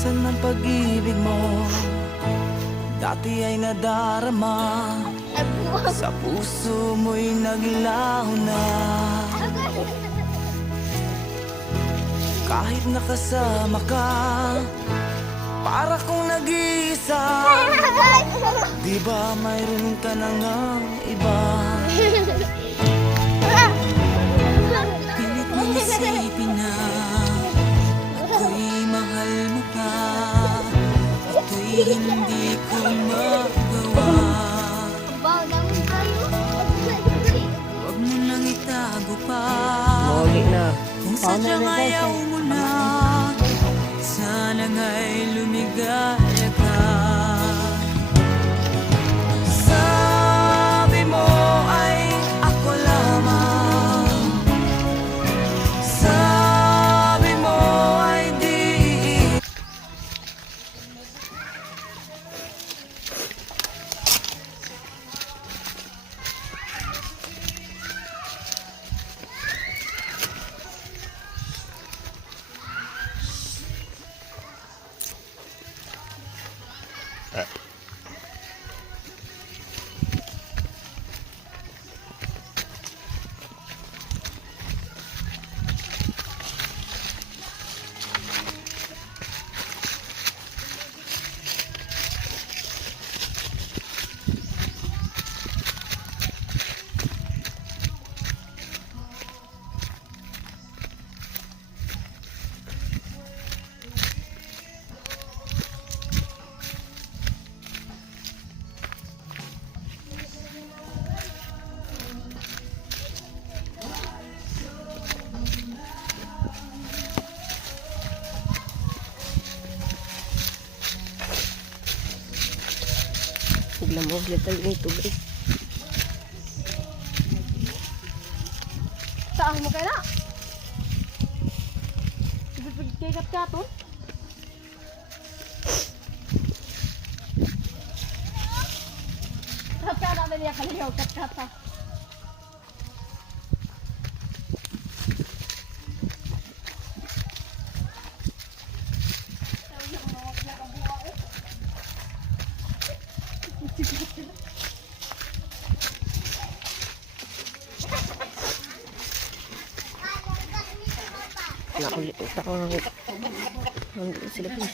Nasaan ang pag-ibig mo? Dati ay nadarama, sa puso mo'y naglaho na. Kahit nakasama ka, para kong nag-iisa. Di ba mayroon ka na ngang iba? Pilit mong isipin na ako'y mahal mo pa. Ito'y hindi ko magawa. Huwag mo nang itago pa. Kung sadyang ayaw mo na, sana nga'y lumigaya ka. Sabi mo ay ako lamang, sabi mo ay di. Biglang mo ulit tayo ng tubig. Saan mo kaya na? Pagkikat ka to? Sarap ka namin niya kaligaw kat-kata. Nakulit ako ng sila po.